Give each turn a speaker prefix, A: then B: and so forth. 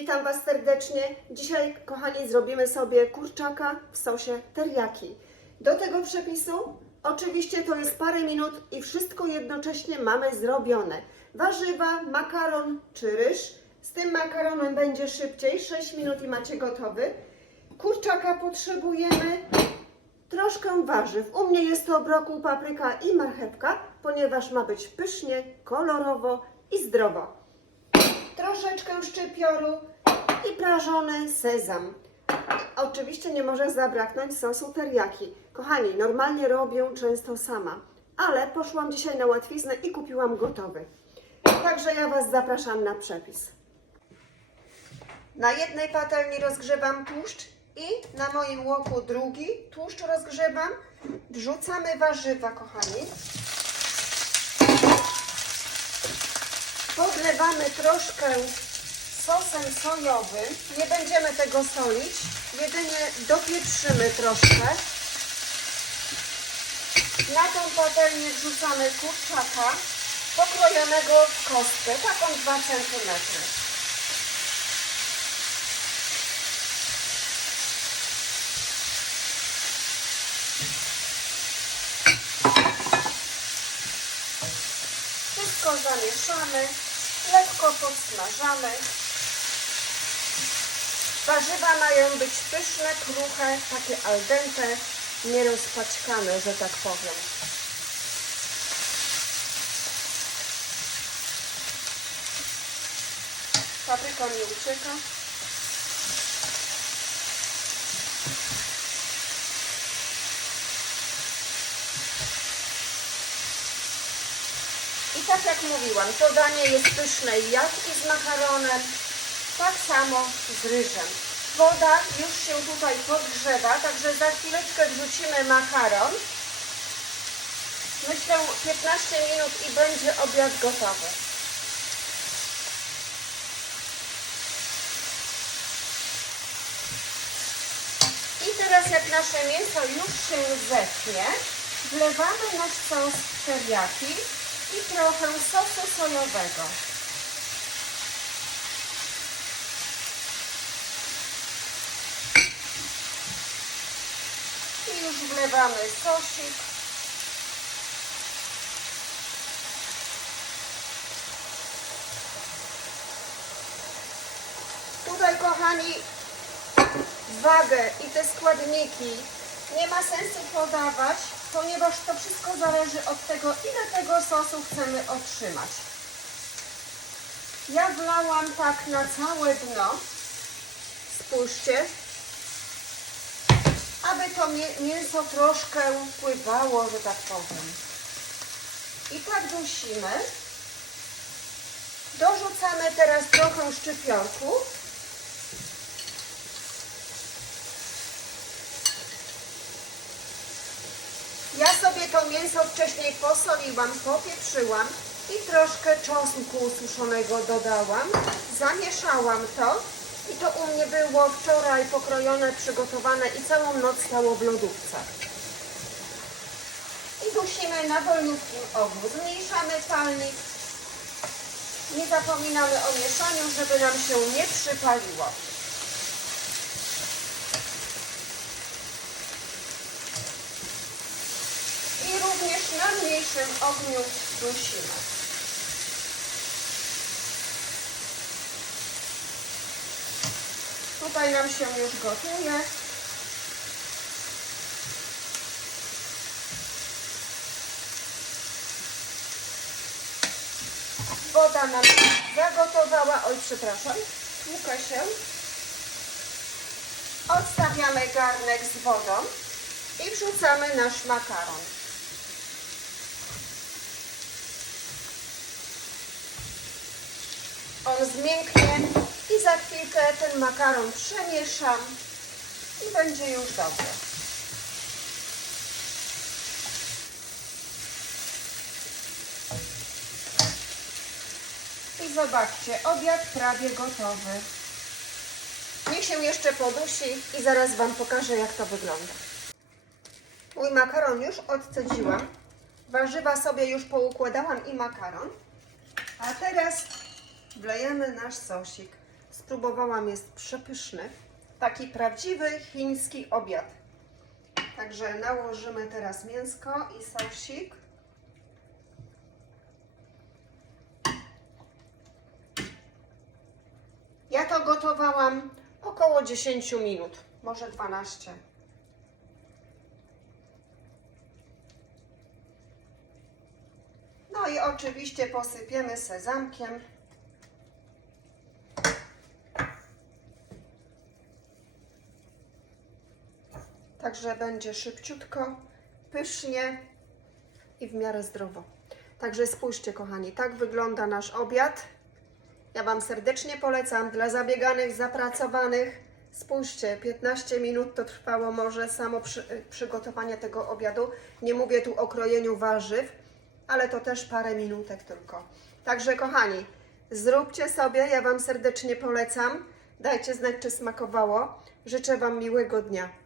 A: Witam Was serdecznie. Dzisiaj, kochani, zrobimy sobie kurczaka w sosie teriyaki. Do tego przepisu oczywiście to jest parę minut i wszystko jednocześnie mamy zrobione. Warzywa, makaron czy ryż. Z tym makaronem będzie szybciej, 6 minut i macie gotowy. Kurczaka potrzebujemy, troszkę warzyw. U mnie jest to brokuł, papryka i marchewka, ponieważ ma być pysznie, kolorowo i zdrowo troszeczkę szczypioru i prażony sezam. Oczywiście nie może zabraknąć sosu teriyaki. Kochani, normalnie robię często sama, ale poszłam dzisiaj na łatwiznę i kupiłam gotowy. Także ja Was zapraszam na przepis. Na jednej patelni rozgrzewam tłuszcz i na moim łoku drugi tłuszcz rozgrzewam. Wrzucamy warzywa, kochani. Podlewamy troszkę sosem sojowym. Nie będziemy tego solić, jedynie dopieprzymy troszkę. Na tą patelnię wrzucamy kurczaka pokrojonego w kostkę, taką 2 cm. Wszystko zamieszamy, lekko podsmażamy. Warzywa mają być pyszne, kruche, takie al dente, nierozpaćkane, że tak powiem. Papryka nie ucieka. Tak jak mówiłam, to danie jest pyszne jak i z makaronem, tak samo z ryżem. Woda już się tutaj podgrzewa, także za chwileczkę wrzucimy makaron. Myślę 15 minut i będzie obiad gotowy. I teraz jak nasze mięso już się zepnie, wlewamy nasz sos teriyaki i trochę sosu sojowego. I już wlewamy sosik. Tutaj, kochani, wagę i te składniki nie ma sensu podawać, ponieważ to wszystko zależy od tego, ile tego sosu chcemy otrzymać. Ja wlałam tak na całe dno. Spójrzcie. Aby to mię- mięso troszkę pływało, że tak powiem. I tak dusimy. Dorzucamy teraz trochę szczypiorku. Ja sobie to mięso wcześniej posoliłam, popieprzyłam i troszkę czosnku suszonego dodałam. Zamieszałam to i to u mnie było wczoraj pokrojone, przygotowane i całą noc stało w lodówce. I dusimy na wolniutkim ogniu. Zmniejszamy palnik. Nie zapominamy o mieszaniu, żeby nam się nie przypaliło. i również na mniejszym ogniu dusimy. Tutaj nam się już gotuje. Woda nam zagotowała. Oj, przepraszam, tłukę się. Odstawiamy garnek z wodą i wrzucamy nasz makaron. On zmięknie i za chwilkę ten makaron przemieszam i będzie już dobry. I zobaczcie, obiad prawie gotowy. Niech się jeszcze podusi i zaraz Wam pokażę, jak to wygląda. Mój makaron już odcedziłam. Warzywa sobie już poukładałam i makaron. A teraz wlejemy nasz sosik. Spróbowałam, jest przepyszny. Taki prawdziwy chiński obiad. Także nałożymy teraz mięsko i sosik. Ja to gotowałam około 10 minut, może 12. No i oczywiście posypiemy sezamkiem. Także będzie szybciutko, pysznie i w miarę zdrowo. Także spójrzcie, kochani, tak wygląda nasz obiad. Ja Wam serdecznie polecam dla zabieganych, zapracowanych. Spójrzcie, 15 minut to trwało może samo przy, y, przygotowanie tego obiadu. Nie mówię tu o krojeniu warzyw, ale to też parę minutek tylko. Także kochani, zróbcie sobie, ja Wam serdecznie polecam. Dajcie znać, czy smakowało. Życzę Wam miłego dnia.